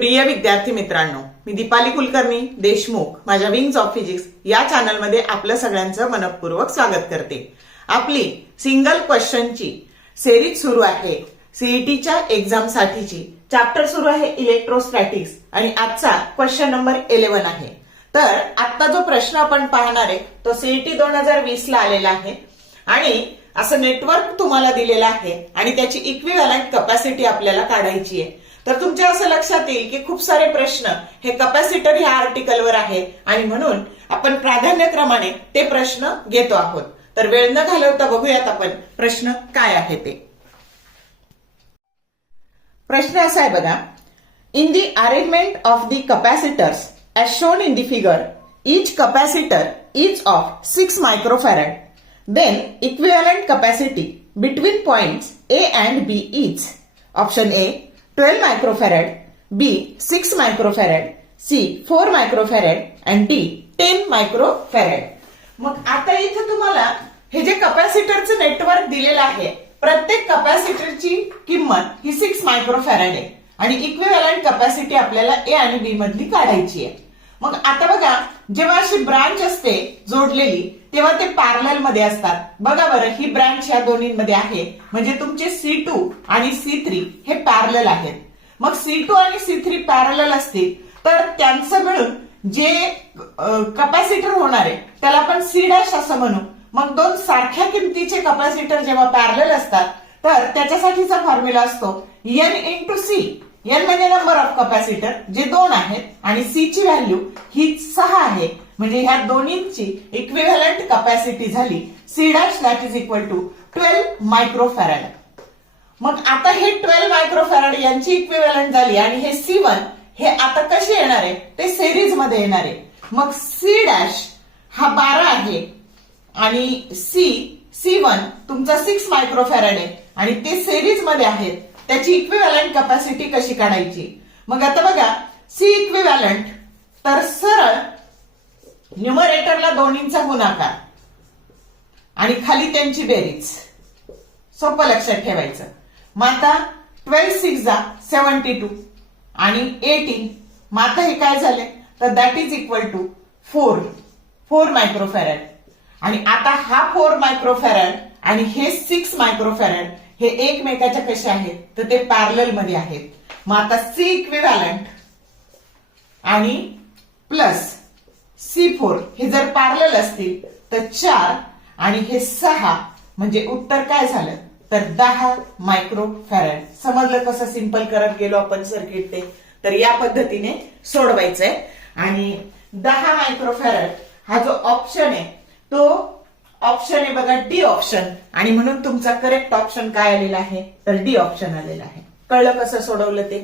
प्रिय विद्यार्थी मित्रांनो, मी दीपाली कुलकर्णी देशमुख माझ्या विंग्स ऑफ फिजिक्स या चॅनलमध्ये आपलं सगळ्यांचं मनपूर्वक स्वागत करते। आपली सिंगल क्वेश्चनची सिरीज सुरू आहे। सीईटीच्या एक्झाम साठीची चॅप्टर सुरू आहे इलेक्ट्रोस्टॅटिक्स आणि आजचा क्वेश्चन नंबर 11 आहे। तर आता जो प्रश्न आपण पाहणार आहे तो सीईटी 2020 ला आलेला आहे आणि असं नेटवर्क तुम्हाला दिलेलं आहे आणि त्याची इक्विव्हॅलंट कॅपॅसिटी आपल्याला काढायची आहे। तर तुमच्या असं लक्षात येईल की खूप सारे प्रश्न हे कॅपॅसिटर ह्या आर्टिकलवर आहे आणि म्हणून आपण प्राधान्यक्रमाने ते प्रश्न घेतो आहोत। तर वेळ न घालवता बघूयात आपण प्रश्न काय आहे ते। प्रश्न असा आहे बघा, in the arrangement of the capacitors as shown in the figure, each capacitor is of 6 microfarad. Then equivalent capacity between points A and B is option A 12 microfarad, B 6 microfarad, C 4 microfarad and D 10 microfarad. मग आता इथे तुम्हाला हे जे कॅपॅसिटरचं network दिलेलं आहे, प्रत्येक कॅपॅसिटरची किंमत ही 6 मायक्रोफॅरड आहे आणि इक्विव्हॅलंट कॅपॅसिटी आपल्याला ए आणि बी मधली काढायची आहे। मग आता बघा, जेव्हा अशी ब्रांच असते जोडलेली तेव्हा ते पॅरलल मध्ये असतात। बघा बरं, ही ब्रांच या दोन्हीमध्ये आहे म्हणजे तुमचे C2 आणि C3 हे पॅरलल आहेत। मग C2 आणि C3 पॅरलल असतील तर त्यांचं मिळून जे कॅपॅसिटर होणार आहे त्याला आपण C' असं म्हणू। मग दोन सारख्या किमतीचे कॅपॅसिटर जेव्हा पॅरलल असतात तर त्याच्यासाठीचा फॉर्म्युला असतो N into C। N म्हणजे नंबर ऑफ कॅपॅसिटर जे 2 आहेत आणि C ची व्हॅल्यू ही 6 आहे म्हणजे ह्या दोन्हींची इक्विव्हॅलंट कॅपॅसिटी झाली C' that is equal to 12 microfarad. मग आता हे 12 मायक्रोफॅरड यांची इक्विव्हॅलंट झाली आणि हे C1 हे आता कसे येणार आहे ते सिरीज मध्ये येणार आहे। मग C' हा 12 आहे आणि C1 तुमचा 6 मायक्रोफॅरड आहे आणि ते सिरीज मध्ये आहेत, त्याची इक्विव्हॅलंट कॅपॅसिटी कशी काढायची। मग आता बघा, C इक्विव्हॅलंट तर सरळ न्यूमरेटरला दोन्हींचा गुणाकार आणि खाली त्यांची बेरीज, सोपं लक्षात ठेवायचं। मग आता 12 6 जा 72 आणि 18, मग आता हे काय झाले तर that is equal to 4 microfarad आणि आता हा 4 मायक्रोफॅरड आणि हे 6 मायक्रोफॅरड हे एकमेकाच्या कसे आहेत तर ते पॅरलल मध्ये आहेत। मग आता C इक्विव्हॅलंट आणि प्लस C4 हे जर पॅरलल असतील तर 4 आणि हे 6 म्हणजे उत्तर काय झालं तर 10 मायक्रोफॅरड। समजलं कसं सिंपल करत गेलो आपण सर्किट ते। तर या पद्धतीने सोडवायचंय आणि 10 मायक्रोफॅरड हा जो ऑप्शन आहे तो ऑप्शन आहे बघा डी ऑप्शन आणि म्हणून तुमचा करेक्ट ऑप्शन काय आलेला आहे तर डी ऑप्शन आलेला आहे। कळलं कसं सोडवलं ते।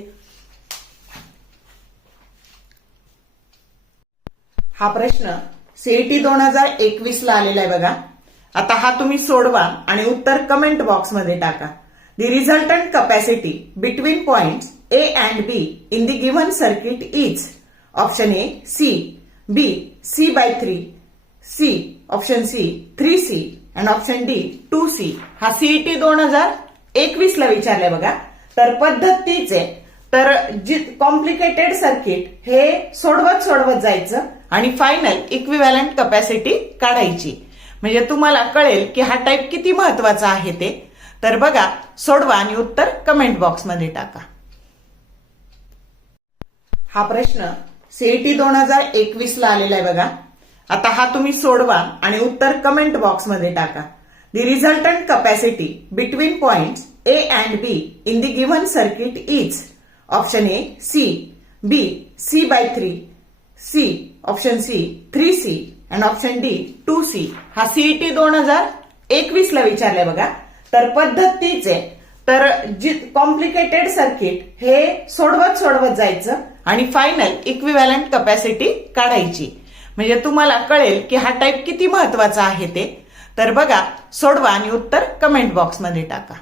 हा प्रश्न सीईटी 2021 ला आलेला आहे बघा। आता हा तुम्ही सोडवा आणि उत्तर कमेंट बॉक्स मध्ये टाका। The resultant capacity between points A and B in the given circuit is option A C, B C/3, C option C 3C आणि ऑप्शन D 2C। हा सीईटी 2021 ला विचारलाय बघा। तर पद्धत तीच आहे, तर कॉम्प्लिकेटेड सर्किट हे सोडवत जायचं आणि फायनल इक्विव्हॅलंट कॅपॅसिटी काढायची म्हणजे तुम्हाला कळेल की हा टाइप किती महत्वाचा आहे ते। तर बघा, सोडवा आणि उत्तर कमेंट बॉक्स मध्ये टाका। हा प्रश्न सीईटी 2021 ला आलेला आहे बघा। आता हा तुम्ही सोडवा आणि उत्तर कमेंट बॉक्स मध्ये टाका। The resultant capacity between points A and B in the given circuit is option A C, B C/3, C option C 3C आणि ऑप्शन D 2C। हा सीईटी 2021 ला विचारलाय बघा। तर पद्धत तीच आहे, तर कॉम्प्लिकेटेड सर्किट हे सोडवत जायचं आणि फायनल इक्विव्हॅलंट कॅपॅसिटी काढायची म्हणजे तुम्हाला कळेल की हा टाइप किती महत्वाचा आहे ते। तर बघा, सोडवा आणि उत्तर कमेंट बॉक्स मध्ये टाका।